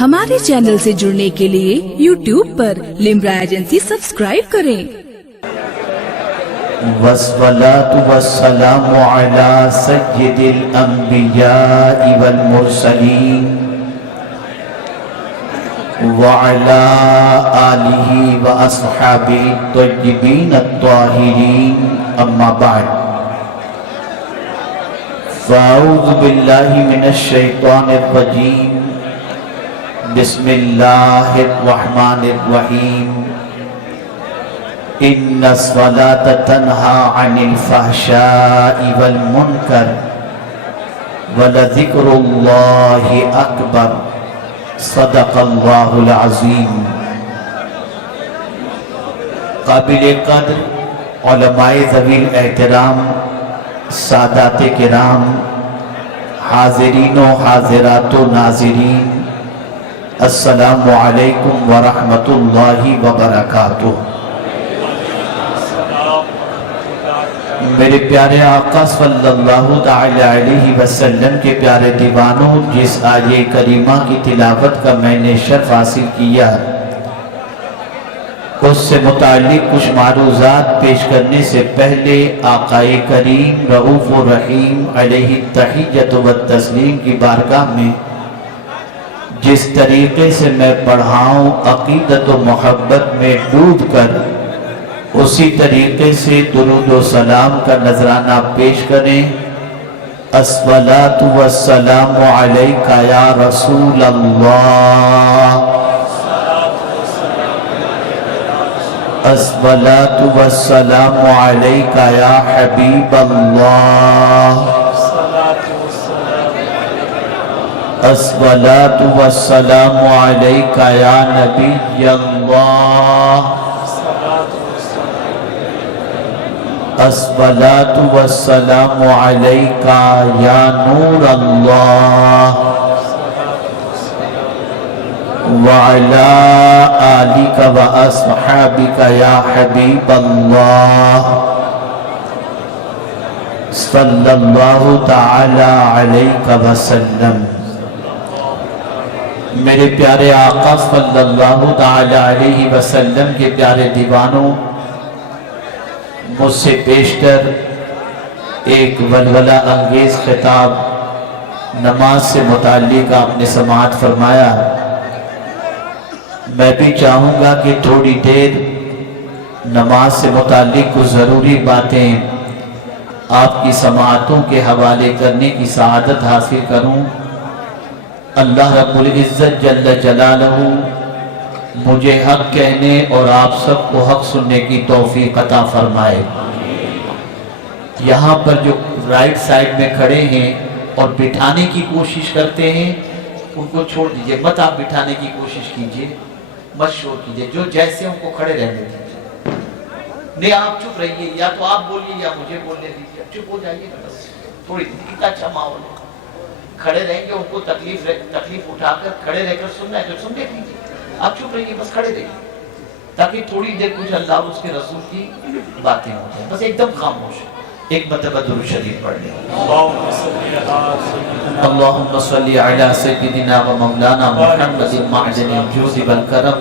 ہمارے چینل سے جڑنے کے لیے YouTube پر لمرا ایجنسی سبسکرائب کریں۔ والصلاة والسلام على سيد الأنبياء والمرسلين وعلى آله وأصحابه الطيبين الطاهرين أما بعد فأعوذ بالله من الشيطان الرجيم بسم الله الرحمن الرحيم إن الصلاة تنهى عن الفحشاء والمنكر ولذكر الله أكبر صدق الله العظيم۔ قابل قدر علماء ذوی الاحترام، سادات کرام، حاضرین و حاضرات و ناظرین، السلام علیکم ورحمۃ اللہ وبرکاتہ۔ میرے پیارے آقا صلی اللہ تعالی علیہ وسلم کے پیارے دیوانوں، جس آیہ کریمہ کی تلاوت کا میں نے شرف حاصل کیا، اس سے متعلق کچھ معروضات پیش کرنے سے پہلے آقا کریم رؤوف الرحیم علیہ التحیۃ والتسلیم کی بارگاہ میں جس طریقے سے میں پڑھاؤں عقیدت و محبت میں ڈوب کر اسی طریقے سے درود و سلام کا نذرانہ پیش کریں۔ الصلاۃ والسلام علیک یا رسول اللہ، الصلاۃ والسلام علیک یا حبیب اللہ، الصلاۃ والسلام علیک یا نبی اللہ، الصلاۃ والسلام علیک یا نور اللہ، وعلی آلک و اصحابک یا حبیب اللہ، صلی اللہ تعالی علیہ وسلم۔ میرے پیارے آقا صلی اللہ تعالی علیہ وسلم کے پیارے دیوانوں، مجھ سے پیشتر ایک ولولہ انگیز خطاب نماز سے متعلق آپ نے سماعت فرمایا۔ میں بھی چاہوں گا کہ تھوڑی دیر نماز سے متعلق کچھ ضروری باتیں آپ کی سماعتوں کے حوالے کرنے کی سعادت حاصل کروں۔ اللہ رب العزت جل جلالہ مجھے حق کہنے اور آپ سب کو حق سننے کی توفیق عطا فرمائے۔ یہاں پر جو رائٹ سائیڈ میں کھڑے ہیں اور بٹھانے کی کوشش کرتے ہیں ان کو چھوڑ دیجئے، مت آپ بٹھانے کی کوشش کیجئے، مت شور کیجئے، جو جیسے ان کو کھڑے رہنے دیجئے۔ نہیں آپ چپ رہیے، یا تو آپ بولیے یا مجھے بولنے دیجئے، چپ ہو جائیے نا بس، تھوڑی اتنا اچھا ماحول ہے۔ کھڑے رہیں گے ان کو تکلیف اٹھا کر کھڑے رہ کر سننا ہے تو سننے دیجئے، آپ چپ رہیے، بس کھڑے رہیے تاکہ تھوڑی دیر کچھ اللہ اور اس کے رسول کی باتیں ہو جائیں، بس ایک دم خاموش۔ ایک مرتبہ درود شریف پڑھ لیں۔ اللہم صلی علی سیدنا و مولانا محمد معدن الجود والکرم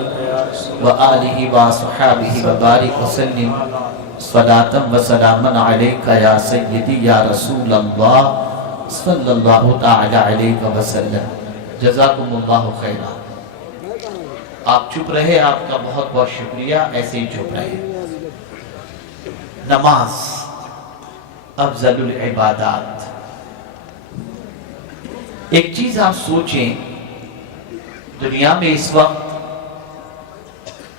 وآلہ وصحابہ وبارک وسلم صلاة و سلاما علیک یا سیدی یا رسول اللہ صلی اللہ تعالی علیہ وسلم۔ جزاکم اللہ خیرہ۔ آپ چپ رہے، آپ کا بہت بہت شکریہ، ایسے ہی چپ رہے۔ نماز افضل العبادات۔ ایک چیز آپ سوچیں، دنیا میں اس وقت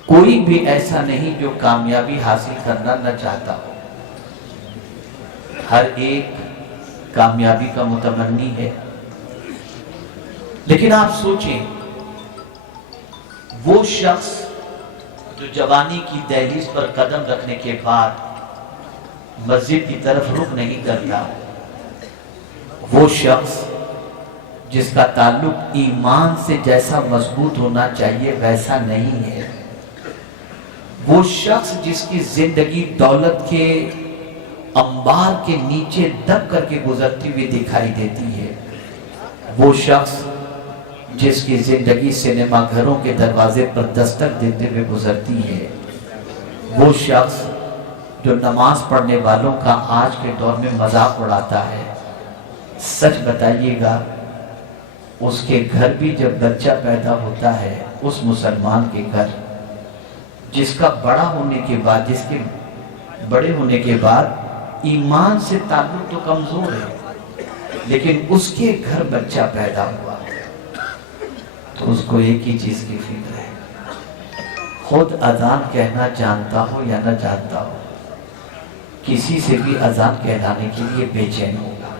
کوئی بھی ایسا نہیں جو کامیابی حاصل کرنا نہ چاہتا ہو، ہر ایک کامیابی کا متمنی ہے، لیکن آپ سوچیں وہ شخص جو جوانی کی دہلیز پر قدم رکھنے کے بعد مسجد کی طرف رخ نہیں کرتا، وہ شخص جس کا تعلق ایمان سے جیسا مضبوط ہونا چاہیے ویسا نہیں ہے، وہ شخص جس کی زندگی دولت کے انبار کے نیچے دب کر کے گزرتی ہوئی دکھائی دیتی ہے، وہ شخص جس کی زندگی سنیما گھروں کے دروازے پر دستک دیتے ہوئے گزرتی ہے، وہ شخص جو نماز پڑھنے والوں کا آج کے دور میں مذاق اڑاتا ہے، سچ بتائیے گا اس کے گھر بھی جب بچہ پیدا ہوتا ہے، اس مسلمان کے گھر جس کا بڑا ہونے کے بعد، جس کے بڑے ہونے کے بعد ایمان سے تعلق تو کمزور ہے، لیکن اس کے گھر بچہ پیدا ہوا تو اس کو ایک ہی چیز کی فکر ہے، خود اذان کہنا جانتا ہو یا نہ جانتا ہو، کسی سے بھی اذان کہلانے کے لیے بے چین ہوگا۔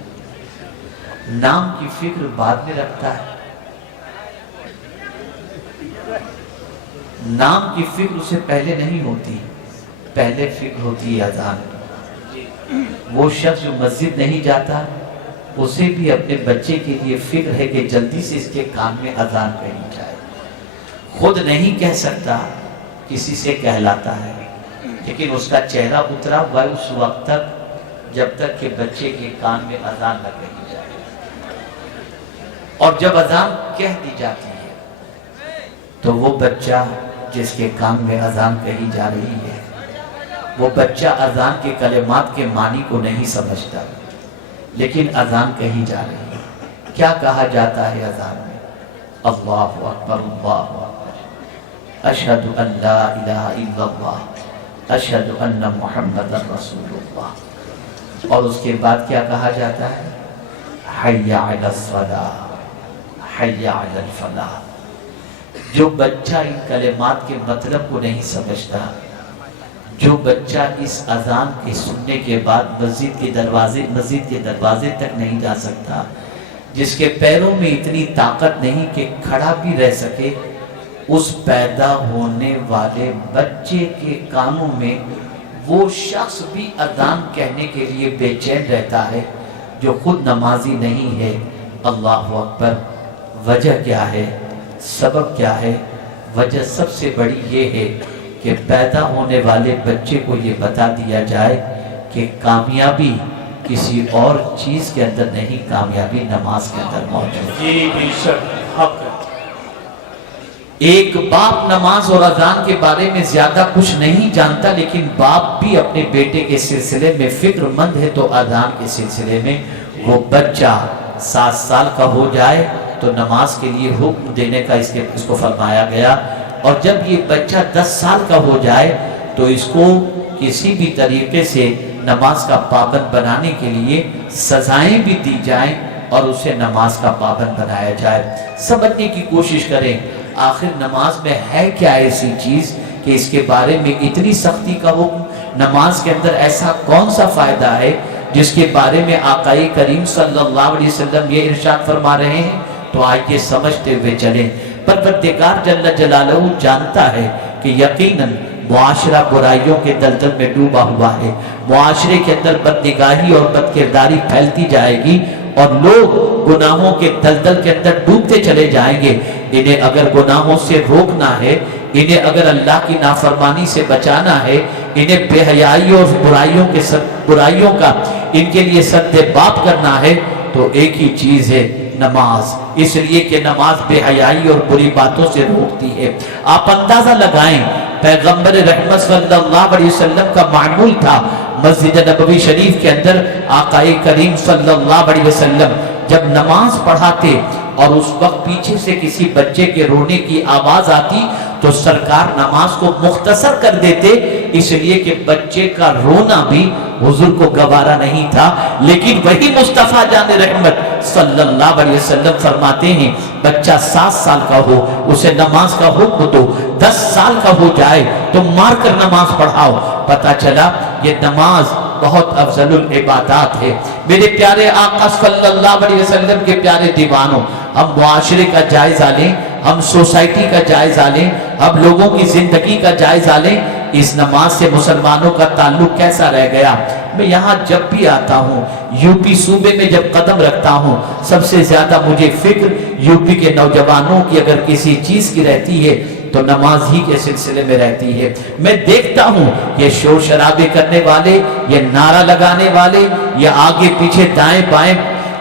نام کی فکر بعد میں رکھتا ہے، نام کی فکر اسے پہلے نہیں ہوتی، پہلے فکر ہوتی ہے اذان۔ وہ شخص جو مسجد نہیں جاتا، اسے بھی اپنے بچے کے لیے فکر ہے کہ جلدی سے اس کے کان میں اذان کہی جائے، خود نہیں کہہ سکتا، کسی سے کہلاتا ہے، لیکن اس کا چہرہ اترا ہوا ہے اس وقت تک جب تک کہ بچے کے کان میں اذان نہ کہی جائے، اور جب اذان کہہ دی جاتی ہے تو وہ بچہ جس کے کان میں اذان کہی جا رہی ہے، وہ بچہ اذان کے کلمات کے معنی کو نہیں سمجھتا، لیکن اذان کہی جا رہی ہے۔ کیا کہا جاتا ہے اذان میں؟ اللہ اکبر اللہ اکبر، اشہد ان لا الہ الا اللہ، اشہد ان محمد رسول اللہ، اور اس کے بعد کیا کہا جاتا ہے؟ حی علی الصلاۃ، حی علی الفلاح۔ جو بچہ ان کلمات کے مطلب کو نہیں سمجھتا، جو بچہ اس اذان کے سننے کے بعد مسجد کے دروازے تک نہیں جا سکتا، جس کے پیروں میں اتنی طاقت نہیں کہ کھڑا بھی رہ سکے، اس پیدا ہونے والے بچے کے کانوں میں وہ شخص بھی اذان کہنے کے لیے بے چین رہتا ہے جو خود نمازی نہیں ہے۔ اللہ اکبر۔ وجہ کیا ہے؟ سبب کیا ہے؟ وجہ سب سے بڑی یہ ہے کہ پیدا ہونے والے بچے کو یہ بتا دیا جائے کہ کامیابی کسی اور چیز کے اندر نہیں، کامیابی نماز کے اندر موجود ہے۔ جی بے شک حق ہے۔ ایک باپ نماز اور اذان کے بارے میں زیادہ کچھ نہیں جانتا، لیکن باپ بھی اپنے بیٹے کے سلسلے میں فکر مند ہے، تو اذان کے سلسلے میں وہ بچہ 7 سال کا ہو جائے تو نماز کے لیے حکم دینے کا اس کو فرمایا گیا، اور جب یہ بچہ 10 سال کا ہو جائے تو اس کو کسی بھی طریقے سے نماز کا پابند بنانے کے لیے سزائیں بھی دی جائیں اور اسے نماز کا پابند بنایا جائے۔ سمجھنے کی کوشش کریں آخر نماز میں ہے کیا ایسی چیز کہ اس کے بارے میں اتنی سختی کا حکم؟ نماز کے اندر ایسا کون سا فائدہ ہے جس کے بارے میں آقا کریم صلی اللہ علیہ وسلم یہ ارشاد فرما رہے ہیں؟ تو آئیے سمجھتے ہوئے چلیں۔ پروردگار جل جلالہ جانتا ہے کہ یقیناً معاشرہ برائیوں کے دلدل میں ڈوبا ہوا ہے، معاشرے کے اندر بدنگاہی اور بدکرداری پھیلتی جائے گی اور لوگ گناہوں کے دلدل کے اندر ڈوبتے چلے جائیں گے۔ انہیں اگر گناہوں سے روکنا ہے، انہیں اگر اللہ کی نافرمانی سے بچانا ہے، انہیں بے حیائی اور برائیوں کا ان کے لیے سد باب کرنا ہے، تو ایک ہی چیز ہے، نماز۔ اس لیے کہ نماز بے حیائی اور بری باتوں سے روکتی ہے۔ آپ اندازہ لگائیں پیغمبر رحمت صلی اللہ علیہ وسلم کا معمول تھا مسجد نبوی شریف کے اندر آقا کریم صلی اللہ علیہ وسلم جب نماز پڑھاتے اور اس وقت پیچھے سے کسی بچے کے رونے کی آواز آتی تو سرکار نماز کو مختصر کر دیتے، اس لیے کہ بچے کا رونا بھی حضور کو گوارا نہیں تھا، لیکن وہی مصطفیٰ جان رحمت صلی اللہ علیہ وسلم فرماتے ہیں بچہ 7 سال کا ہو اسے نماز کا حکم دو، 10 سال کا ہو جائے تو مار کر نماز پڑھاؤ۔ پتہ چلا یہ نماز بہت افضل العبادات ہے۔ میرے پیارے آقا صلی اللہ علیہ وسلم کے پیارے دیوانوں، ہم معاشرے کا جائزہ لیں، ہم سوسائٹی کا جائزہ لیں، ہم لوگوں کی زندگی کا جائزہ لیں، اس نماز سے مسلمانوں کا تعلق کیسا رہ گیا۔ میں یہاں جب بھی آتا ہوں، یو پی صوبے میں جب قدم رکھتا ہوں، سب سے زیادہ مجھے فکر یو پی کے نوجوانوں کی اگر کسی چیز کی رہتی ہے تو نماز ہی کے سلسلے میں رہتی ہے۔ میں دیکھتا ہوں یہ شور شرابے کرنے والے، یہ نعرہ لگانے والے، یہ آگے پیچھے دائیں بائیں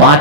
5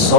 100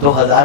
2000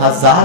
1000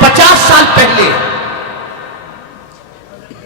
50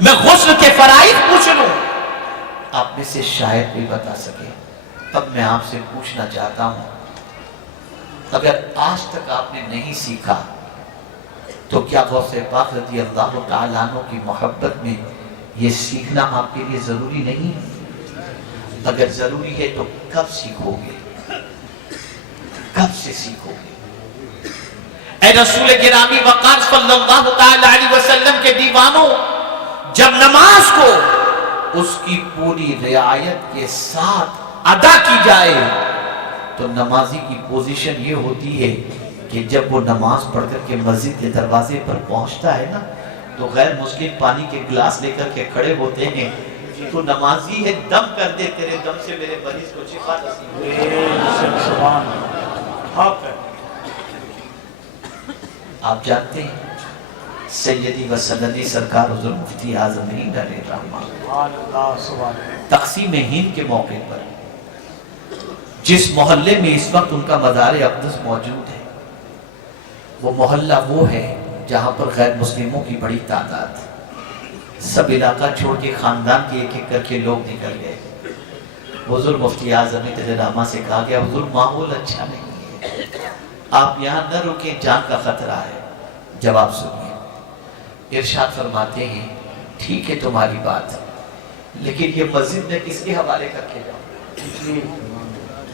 میں غسل کے فرائض پوچھ لوں، آپ میں سے شاید بھی بتا سکے۔ اب میں آپ سے پوچھنا چاہتا ہوں، اگر آج تک آپ نے نہیں سیکھا تو کیا غوث پاک رضی اللہ تعالیٰ عنہ کی محبت میں یہ سیکھنا آپ کے لیے ضروری نہیں؟ اگر ضروری ہے تو کب سیکھو گے؟ کب سے سیکھو گے؟ اے رسول گرامی وقار صلی اللہ تعالیٰ علیہ وسلم کے دیوانوں، جب نماز کو اس کی پوری رعایت کے ساتھ ادا کی جائے تو نمازی کی پوزیشن یہ ہوتی ہے کہ جب وہ نماز پڑھ کر کے مسجد کے دروازے پر پہنچتا ہے نا تو غیر مسلم پانی کے گلاس لے کر کے کھڑے ہوتے ہیں، تو نمازی ہے دم کر دے، تیرے دم سے میرے مریض کو شفا نصیب ہو۔ آپ جانتے ہیں سیدی و سندی سرکار حضور مفتی اعظم ہند علیہ الرحمہ تقسیم ہند کے موقع پر جس محلے میں اس وقت ان کا مزار اقدس موجود ہے، وہ محلہ وہ ہے جہاں پر غیر مسلموں کی بڑی تعداد، سب علاقہ چھوڑ کے خاندان کے ایک ایک کر کے لوگ نکل گئے۔ حضور مفتی اعظم ہند علیہ الرحمہ سے کہا گیا، حضور ماحول اچھا نہیں ہے، آپ یہاں نہ رکیں، جان کا خطرہ ہے۔ جواب سنیے، ارشاد فرماتے ہیں ٹھیک ہے تمہاری بات، لیکن یہ مسجد میں کس کے حوالے کر کے جاؤں؟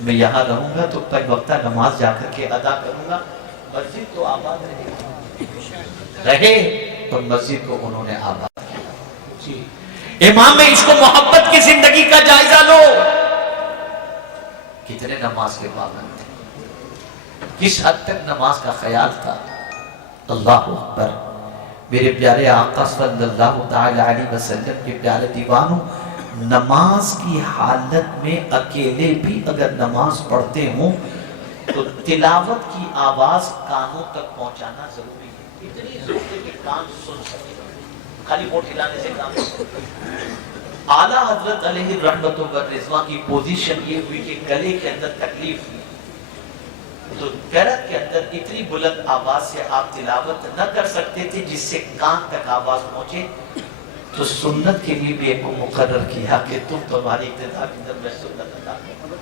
میں یہاں رہوں گا تو پنج وقتہ نماز جا کر کے ادا کروں گا، مسجد تو آباد رہے اور مسجد کو انہوں نے آباد کیا۔ امام میں عشق و محبت کی زندگی کا جائزہ لو، کتنے نماز کے پابند تھے، کس حد تک نماز کا خیال تھا۔ اللہ اکبر، میرے پیارے آقا صلی اللہ علیہ وسلم کے پیارے دیوانوں، نماز کی حالت میں اکیلے بھی اگر نماز پڑھتے ہوں تو تلاوت کی آواز کانوں تک پہنچانا ضروری ہے، اتنی ضروری کہ کان سن سکے، خالی ہونٹ ہلانے سے کام نہیں۔ اعلیٰ حضرت علیہ الرحمت والرضوان کی پوزیشن یہ ہوئی کہ گلے کے اندر تکلیف ہوئی تو گرد کے اندر اتنی بلند آواز سے آپ تلاوت نہ کر سکتے تھے جس سے کان تک آواز پہنچے، تو سنت کے لیے بھی ایک کو مقرر کیا کہ تم تمہاری اقتداء کے اندر میں سنت ادا کروں۔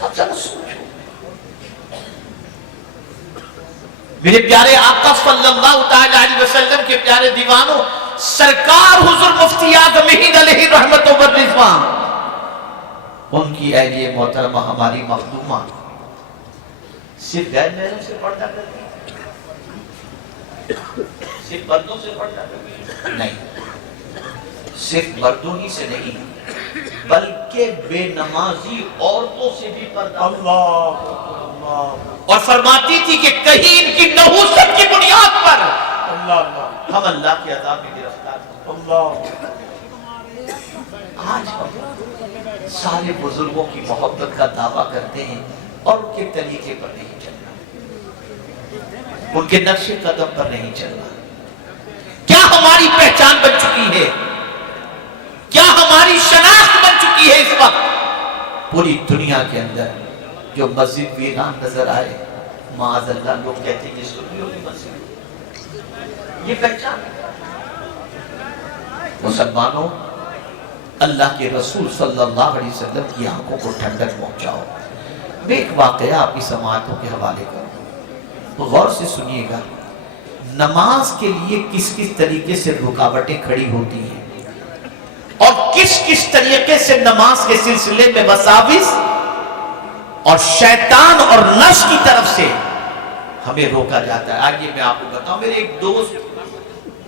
اب ذرا سوچو، میرے پیارے آقا صلی اللہ علیہ وسلم کے پیارے دیوانوں، سرکار حضور مفتی اعظم ہند علیہ الرحمت والرضوان، ان کی اہلیہ محترمہ ہماری مخدومہ صرف غیر محرم سے پردہ کرتی، صرف مردوں سے پردہ کرتی نہیں، صرف مردوں ہی سے نہیں بلکہ بے نمازی عورتوں سے بھی پردہ، اور فرماتی تھی کہ کہیں ان کی نحوست کی بنیاد پر ہم اللہ کے عذاب میں گرفتار ہوں۔ آج ہم سارے بزرگوں کی محبت کا دعویٰ کرتے ہیں اور ان کے طریقے پر نہیں چلنا، ان کے نقش قدم پر نہیں چلنا۔ کیا ہماری پہچان بن چکی ہے؟ کیا ہماری شناخت بن چکی ہے اس وقت؟ پوری دنیا کے اندر جو مسجد ویران نظر آئے، معاذ اللہ لوگ کہتے ہیں یہ سنیوں کی مسجد، یہ پہچان۔ مسلمانوں، اللہ کے رسول صلی اللہ علیہ وسلم کی آنکھوں کو ٹھنڈک پہنچاؤ۔ میں ایک واقعہ آپ کی سماعتوں کے حوالے کروں، غور سے سنیے گا۔ نماز کے لیے کس کس طریقے سے رکاوٹیں کھڑی ہوتی ہیں اور کس کس طریقے سے نماز کے سلسلے میں وساوس اور شیطان اور نفس کی طرف سے ہمیں روکا جاتا ہے۔ آئیے میں آپ کو بتاؤں، میرے ایک دوست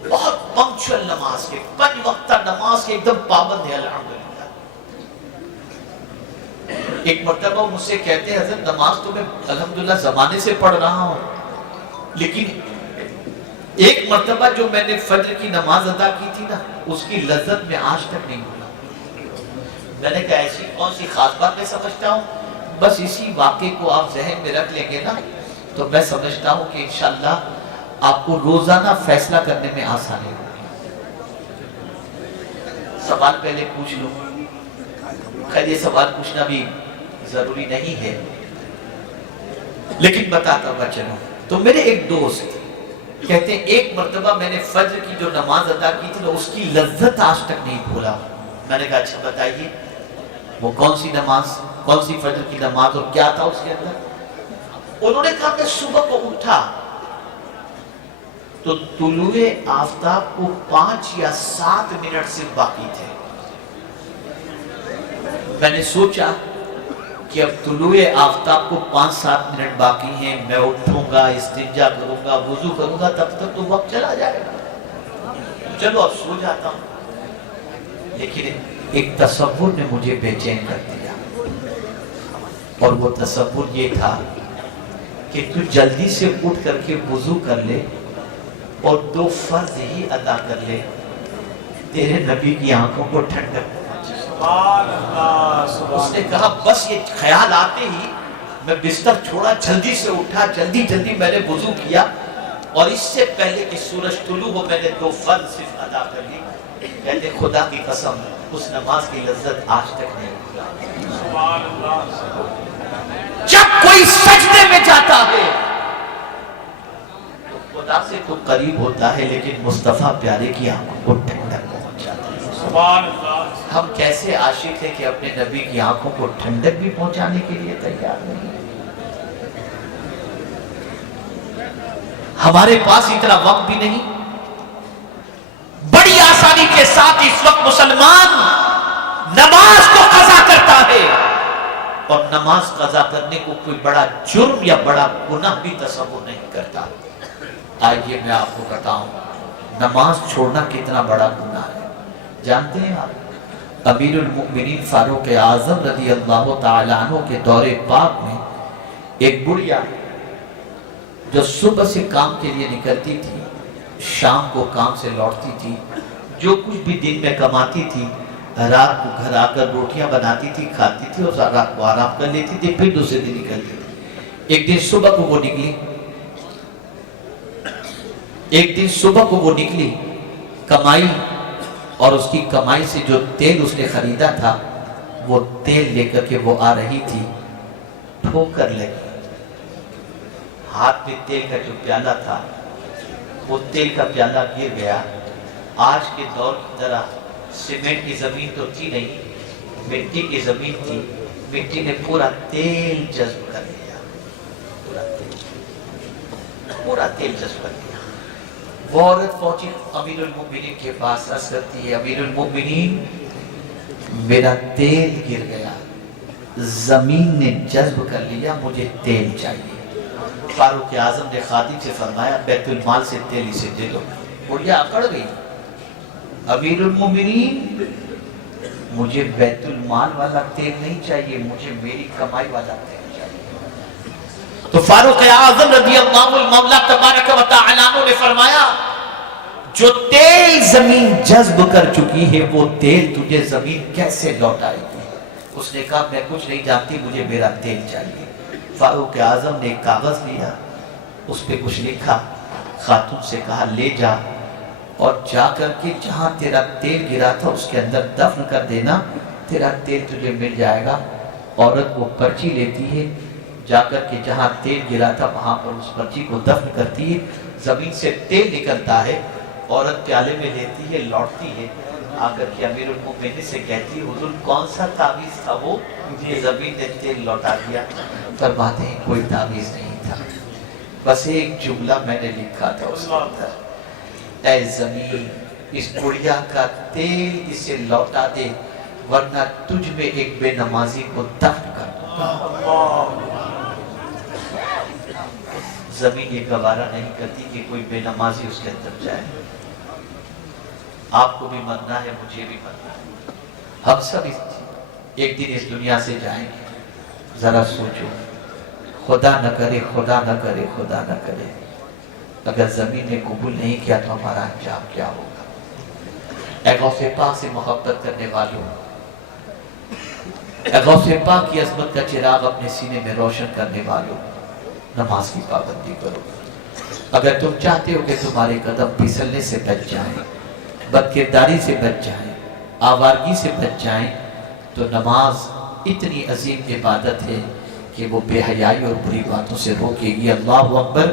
بہت پنکچوئل نماز کے، پنج وقتہ نماز کے ایک دم پابند ہے الحمدللہ۔ ایک مرتبہ مجھ سے کہتے ہیں حضرت نماز تو میں الحمدللہ زمانے سے پڑھ رہا ہوں، لیکن ایک مرتبہ جو میں نے فجر کی نماز ادا کی تھی نا، اس کی لذت میں آج تک نہیں بھولا۔ میں نے کہا ایسی کون سی خاص بات میں سمجھتا ہوں، بس اسی واقعے کو آپ ذہن میں رکھ لیں گے نا تو میں سمجھتا ہوں کہ انشاءاللہ آپ کو روزانہ فیصلہ کرنے میں آسانی ہوگی۔ سوال پہلے پوچھ لوں، خیر یہ سوال پوچھنا بھی ضروری نہیں ہے لیکن بتاتا ہوا چلوں۔ تو میرے ایک دوست کہتے ہیں ایک مرتبہ میں نے فجر کی جو نماز ادا کی تھی اس کی لذت آج تک نہیں بھولا. میں نے کہا اچھا بتائیے وہ کون سی نماز, کون سی فجر کی نماز اور کیا تھا اس کے اندر؟ انہوں نے کہا کہ صبح کو اٹھا تو طلوع آفتاب کو 5 یا 7 منٹ صرف باقی تھے. میں نے سوچا کہ اب طلوع آفتاب کو 5-7 منٹ باقی ہیں, میں اٹھوں گا, استنجا کروں گا, وضو کروں گا, تب تک تو وقت چلا جائے گا, چلو اب سو جاتا ہوں. لیکن ایک تصور نے مجھے بے چین کر دیا, اور وہ تصور یہ تھا کہ تو جلدی سے اٹھ کر کے وضو کر لے اور 2 فرض ہی ادا کر لے, تیرے نبی کی آنکھوں کو ٹھنڈک. اس نے کہا بس یہ خیال آتے ہی میں بستر چھوڑا, جلدی سے اٹھا, جلدی میں نے وضو کیا, اور اس سے پہلے کہ سورج طلوع ہو میں نے 2 فرض صرف ادا کر لی. کہتے خدا کی قسم اس نماز کی لذت آج تک نہیں بھولا. جب کوئی سجدے میں جاتا ہے تو خدا سے تو قریب ہوتا ہے, لیکن مصطفیٰ پیارے کی آنکھوں کو ٹھنڈک پہنچ جاتا ہے. ہم کیسے عاشق ہیں کہ اپنے نبی کی آنکھوں کو ٹھنڈک بھی پہنچانے کے لیے تیار نہیں. ہمارے پاس اتنا وقت بھی نہیں. بڑی آسانی کے ساتھ اس وقت مسلمان نماز کو قضا کرتا ہے, اور نماز قضا کرنے کو کوئی بڑا جرم یا بڑا گناہ بھی تصور نہیں کرتا. آئیے میں آپ کو بتاؤں نماز چھوڑنا کتنا بڑا گناہ ہے. جانتے ہیں آپ امیر المؤمنین فاروق اعظم رضی اللہ تعالیٰ عنہ کے دور پاک میں ایک بڑھیا جو صبح سے کام کے لیے نکلتی تھی, شام کو کام سے لوٹتی تھی, جو کچھ بھی دن میں کماتی تھی رات کو گھر آ کر روٹیاں بناتی تھی, کھاتی تھی, اور رات کو آرام کر لیتی تھی, پھر دوسرے دن نکلتی تھی. ایک دن صبح کو وہ نکلی کمائی, اور اس کی کمائی سے جو تیل اس نے خریدا تھا وہ تیل لے کر کے وہ آ رہی تھی, ٹھوکر لگی, ہاتھ میں تیل کا جو پیالہ تھا وہ تیل کا پیالہ گر گیا. آج کے دور کی طرح سیمنٹ کی زمین تو تھی نہیں, مٹی کی زمین تھی, مٹی نے پورا تیل جذب کر لیا, پورا تیل جذب کر لیا. وہ عورت پہنچی امیر المؤمنین کے پاس, عرض کرتی ہے امیر المؤمنین میرا تیل گر گیا, زمین نے جذب کر لیا, مجھے تیل چاہیے. فاروق اعظم نے خادم سے فرمایا بیت المال سے تیل اسے دے دو. بڑھیا اکڑ گئی, امیر المؤمنین مجھے بیت المال والا تیل نہیں چاہیے, مجھے میری کمائی والا تیل چاہیے. تو فاروق اعظم رضی اللہ المولا تبارک و تعالی عنہ نے فرمایا جو تیل زمین جذب کر چکی ہے وہ تیل تجھے زمین کیسے لوٹائے گی؟ اس نے کہا میں کچھ نہیں جانتی, مجھے میرا تیل چاہیے. فاروق اعظم نے ایک کاغذ لیا, اس پہ کچھ لکھا, خاتون سے کہا لے جا اور جا کر کے جہاں تیرا تیل گرا تھا اس کے اندر دفن کر دینا, تیرا تیل تجھے مل جائے گا. عورت وہ پرچی لیتی ہے, جا کر کے جہاں تیل گرا تھا وہاں پر اس پرچی کو دفن کرتی ہے, زمین سے تیل نکلتا ہے, عورت پیالے میں لیتی ہے, لوٹتی ہے, آ کر کے امیر المؤمنین سے کہتی ہے حضور کون سا تعویذ تھا وہ یہ زمین نے تیل لوٹا دیا؟ فرماتے ہیں کوئی تعویذ نہیں تھا, بس ایک جملہ میں نے لکھا تھا اس کے اندر, اے زمین اس بڑھیا کا تیل اسے لوٹا دے ورنہ تجھ میں ایک بے نمازی کو دفن کر دوں. زمین یہ گوارا نہیں کرتی کہ کوئی بے نمازی اس کے اندر جائے. آپ کو بھی مرنا ہے, مجھے بھی مرنا ہے, ہم سب ایک دن اس دنیا سے جائیں گے. ذرا سوچو, خدا نہ کرے خدا نہ کرے خدا نہ کرے اگر زمین نے قبول نہیں کیا تو ہمارا انجام کیا ہوگا؟ اے غوث پاک سے محبت کرنے والوں, اے غوث پاک کی عظمت کا چراغ اپنے سینے میں روشن کرنے والوں, نماز کی پابندی کرو. اگر تم چاہتے ہو کہ تمہارے قدم پھسلنے سے بچ جائیں, بدکرداری سے بچ جائیں, آوارگی سے بچ جائیں, تو نماز اتنی عظیم عبادت ہے کہ وہ بے حیائی اور بری باتوں سے روکے گی. اللہ اکبر.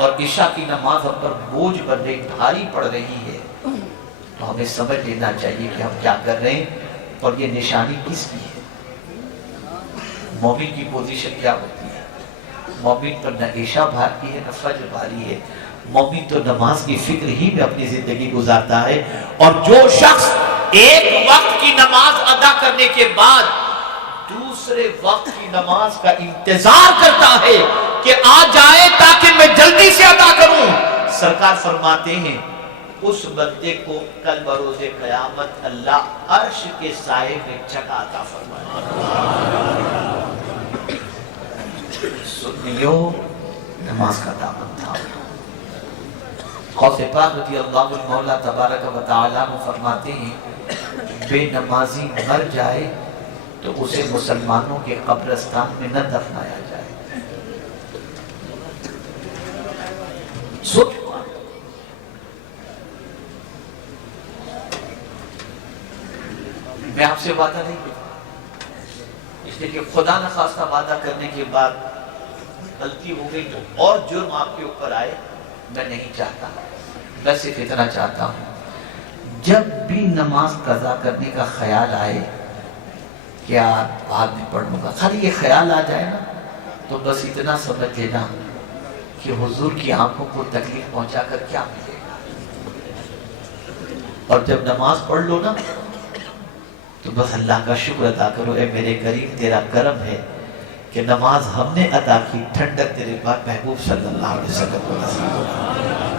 اور عشاء کی نماز ہم پر بوجھ بن رہی، بھاری پڑ رہی ہے، تو ہمیں سمجھ لینا چاہیے کہ ہم کیا کر رہے ہیں اور یہ نشانی کس کی ہے۔ مومن کی پوزیشن کیا ہوتی ہے؟ مومن تو نہ عشاء بھاری ہے نہ فجر بھاری ہے، مومن تو نماز کی فکر ہی میں اپنی زندگی گزارتا ہے۔ اور جو شخص ایک وقت کی نماز ادا کرنے کے بعد دوسرے وقت کی نماز کا انتظار کرتا ہے کہ آ جائے تاکہ میں جلدی سے ادا کروں، سرکار فرماتے ہیں اس بندے کو کل بروز قیامت اللہ عرش کے سائے میں جگہ عطا فرمائے۔ سنیو، نماز کا دامن تھا۔ غوث پاک رضی اللہ عنہ مولا تبارک و تعالیٰ فرماتے ہیں بے نمازی مر جائے تو اسے مسلمانوں کے قبرستان میں نہ دفنایا جائے۔ میں آپ سے وعدہ نہیں کرتا، اس لیے کہ خدا نہ خواستہ وعدہ کرنے کے بعد غلطی ہو گئی تو اور جرم آپ کے اوپر آئے، میں نہیں چاہتا۔ میں صرف اتنا چاہتا ہوں جب بھی نماز قضا کرنے کا خیال آئے کیا بعد میں پڑھ لوں گا، خالی یہ خیال آ جائے نا تو بس اتنا سمجھ لینا کہ حضور کی آنکھوں کو تکلیف پہنچا کر کیا ملے گا۔ اور جب نماز پڑھ لو نا تو بس اللہ کا شکر ادا کرو، اے میرے کریم تیرا کرم ہے کہ نماز ہم نے ادا کی، ٹھنڈک تیرے پاک محبوب صلی اللہ علیہ وسلم۔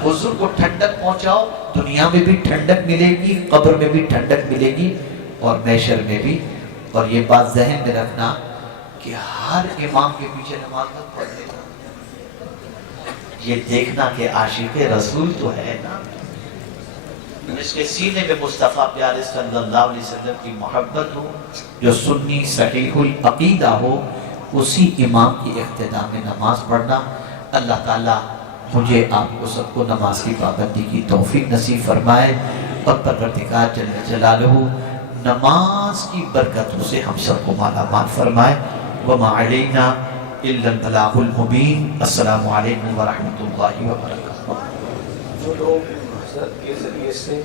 حضور کو ٹھنڈک پہنچاؤ، دنیا میں بھی ٹھنڈک ملے گی، قبر میں بھی ٹھنڈک ملے گی اور محشر میں بھی۔ اور یہ بات ذہن میں رکھنا کہ ہر امام کے پیچھے نماز مت پڑھ لینا، یہ دیکھنا کہ عاشق رسول تو ہے نا، جس کے سینے میں مصطفیٰ پیارے صلی اللہ علیہ وسلم کی محبت ہو، جو سنی صحیح العقیدہ ہو، اسی امام کی اقتداء میں نماز پڑھنا۔ اللہ تعالیٰ مجھے آپ کو سب کو نماز کی پابندی کی توفیق نصیب فرمائے اور پروردگار جل جلالہ نماز کی برکتوں سے ہم سب کو مالا مال فرمائے۔ وما علینا الا البلاغ المبین۔ السلام علیکم ورحمۃ اللہ وبرکاتہ۔ جو لوگ حضرت کے ذریعے سے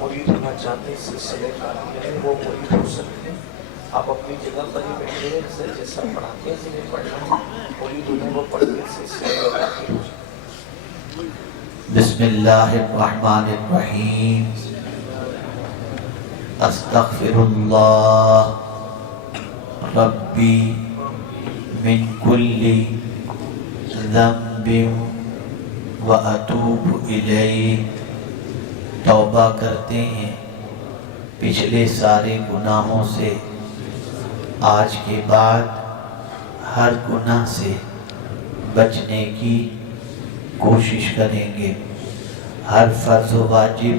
مرید ہونا چاہتے ہیں سلسلے کامیہ میں وہ مرید ہو سکتے ہیں۔ آپ اپنی جگہ پر ہی بیٹھے ہیں، سر جیسا پڑھاتے ہیں جنہیں پڑھنا مرید انہیں وہ پڑھ کے سلسلے میں داخل ہو جائے۔ بسم اللہ الرحمن الرحیم۔ استغفر اللہ ربی من کل ذنب وَأَتُوبُ إِلَيْهِ۔ توبہ کرتے ہیں پچھلے سارے گناہوں سے، آج کے بعد ہر گناہ سے بچنے کی کوشش کریں گے، ہر فرض و واجب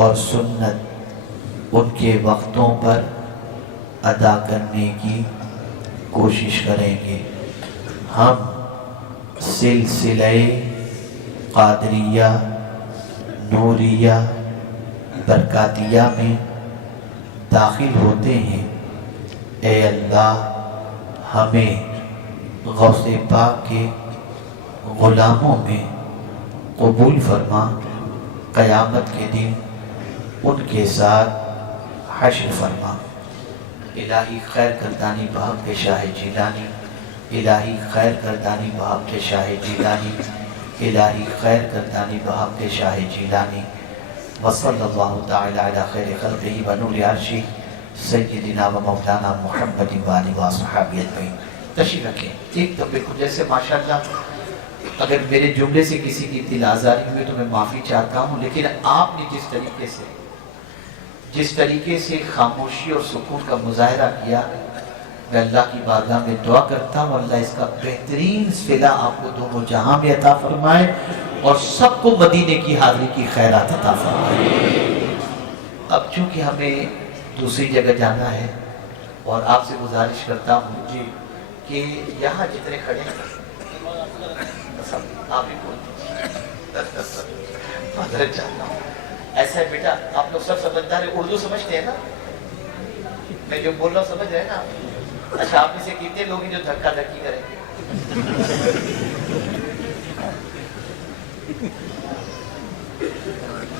اور سنت ان کے وقتوں پر ادا کرنے کی کوشش کریں گے۔ ہم سلسلہ قادریہ نوریہ برکاتیہ میں داخل ہوتے ہیں۔ اے اللہ ہمیں غوث پاک کے غلاموں میں قبول فرما، قیامت کے دن ان کے ساتھ حشر فرما۔ الہی خیر گردانی بحق کے شاہ جیلانی، الہی خیر گردانی بحق کے شاہ جیلانی، الہی خیر گردانی بحق کے شاہ جیلانی۔ وصلی اللہ تعالی علی خیر خلقہ ونور عرشہ سیدنا و مولانا محمد وآلہ وصحبہ اجمعین۔ تشریف رکھیں۔ ایک دفعے کو جیسے ماشاءاللہ اگر میرے جملے سے کسی کی دل آزاری ہوئی تو میں معافی چاہتا ہوں، لیکن آپ نے جس طریقے سے خاموشی اور سکون کا مظاہرہ کیا، میں اللہ کی بارگاہ میں دعا کرتا ہوں اللہ اس کا بہترین صلہ آپ کو دونوں جہاں میں عطا فرمائے اور سب کو مدینے کی حاضری کی خیرات عطا فرمائے۔ اب چونکہ ہمیں دوسری جگہ جانا ہے اور آپ سے گزارش کرتا ہوں جی کہ یہاں جتنے کھڑے ہیں آپ ہی بول دیجیے، معذرت چاہتا ہوں۔ ایسا ہے بیٹا، آپ لوگ سب سمجھدار ہیں، اردو سمجھتے ہیں نا؟ میں جو بول رہا ہوں سمجھ رہے ہیں نا؟ اچھا، آپ میں سے کتنے لوگ ہیں جو دھکا دھکی کریں گے؟